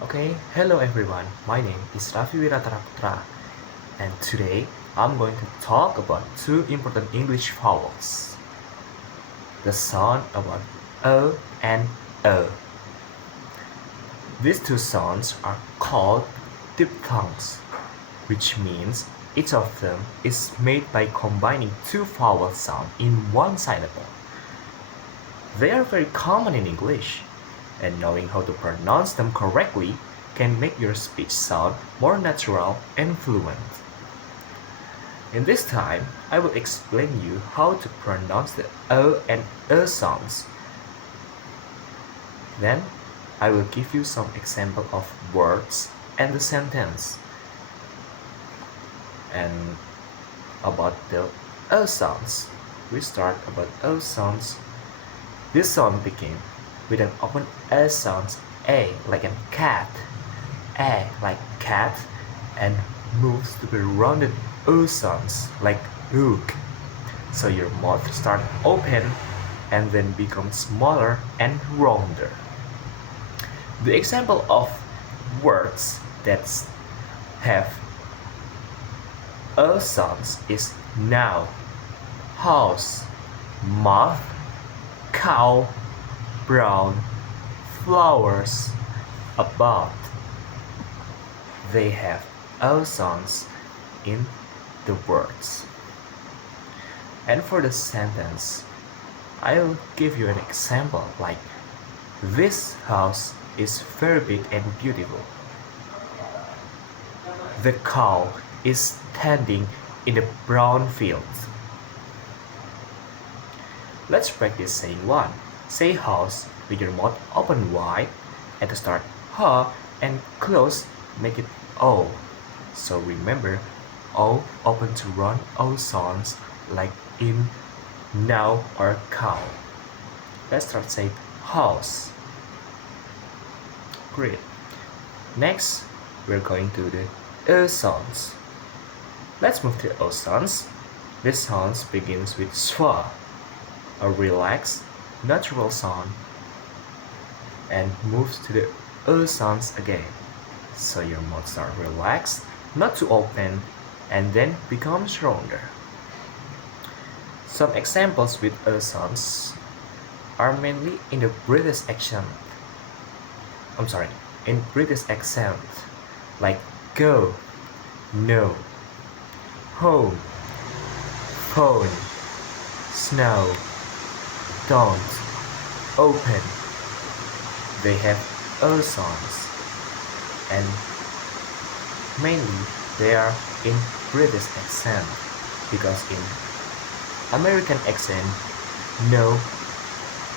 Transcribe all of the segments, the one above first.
Okay, hello everyone. My name is Raffi Wirataraputra, and today I'm going to talk about two important English vowels. The sound about O and O. These two sounds are called diphthongs, which means each of them is made by combining two vowel sounds in one syllable. They are very common in English, and knowing how to pronounce them correctly can make your speech sound more natural and fluent. In this time, I will explain you how to pronounce the O and sounds. Then, I will give you some example of words and the sentence. And about the O sounds, we start about O sounds. This sound begins with an open A sound, A like a cat, A like cat, and moves to the rounded O sounds like book. So your mouth starts open and then becomes smaller and rounder. The example of words that have O sounds is now, house, mouth, cow, brown, flowers, about. They have O sounds in the words. And for the sentence, I'll give you an example like this house is very big and beautiful. The cow is standing in the brown fields. Let's practice saying one. Say house with your mouth open wide. At the start, ha, and close, make it o. So remember, o open to run o sounds like in now or cow. Let's start saying house. Great. Next, we're going to the sounds. Let's move to o sounds. This sound begins with schwa, a relaxed, natural sound, and moves to the sounds again. So your mouth starts relaxed, not too open, and then becomes rounder. Some examples with sounds are mainly in the British accent. In British accent, like go, no, home, phone, snow, don't, open. They have sounds, and mainly they are in British accent because in American accent, no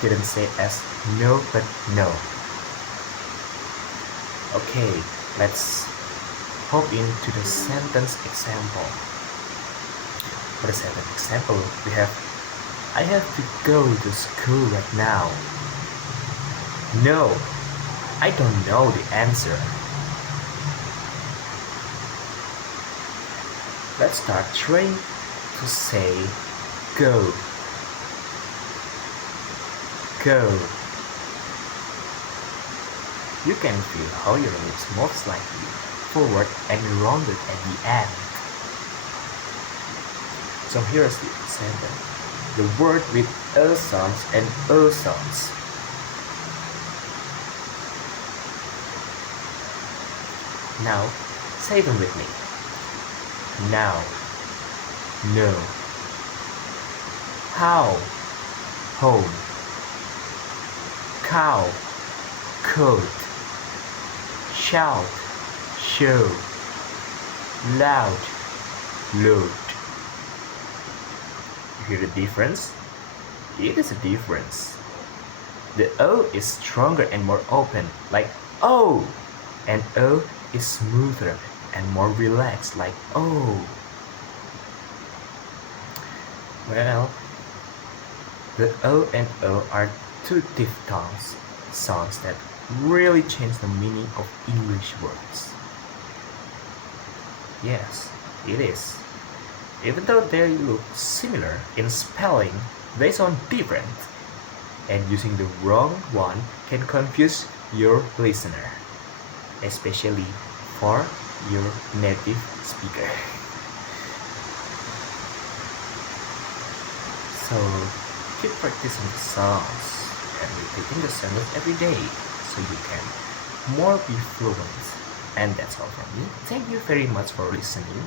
didn't say as no but no. Okay, let's hop into the sentence example. For the sentence example, we have I have to go to school right now. No, I don't know the answer. Let's start trying to say go. Go. You can feel how your lips move slightly forward and rounded at the end. So here is the example. The word with sounds and sounds. Now, say them with me. Now, no. How, home. Cow, coat. Shout, show. Loud, load. You hear the difference? It is a difference. The O is stronger and more open, like O, and O is smoother and more relaxed, like oh. Well, the O and O are two diphthongs sounds that really change the meaning of English words. Yes, it is. Even though they look similar in spelling, they sound different, and using the wrong one can confuse your listener. especially for your native speaker. So keep practicing the sounds and repeating the sentence every day so you can more be fluent. And that's all from me. Thank you very much for listening.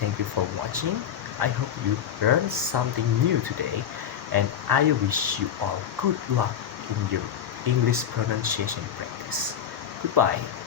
Thank you for watching. I hope you learned something new today, and I wish you all good luck in your English pronunciation practice. Goodbye.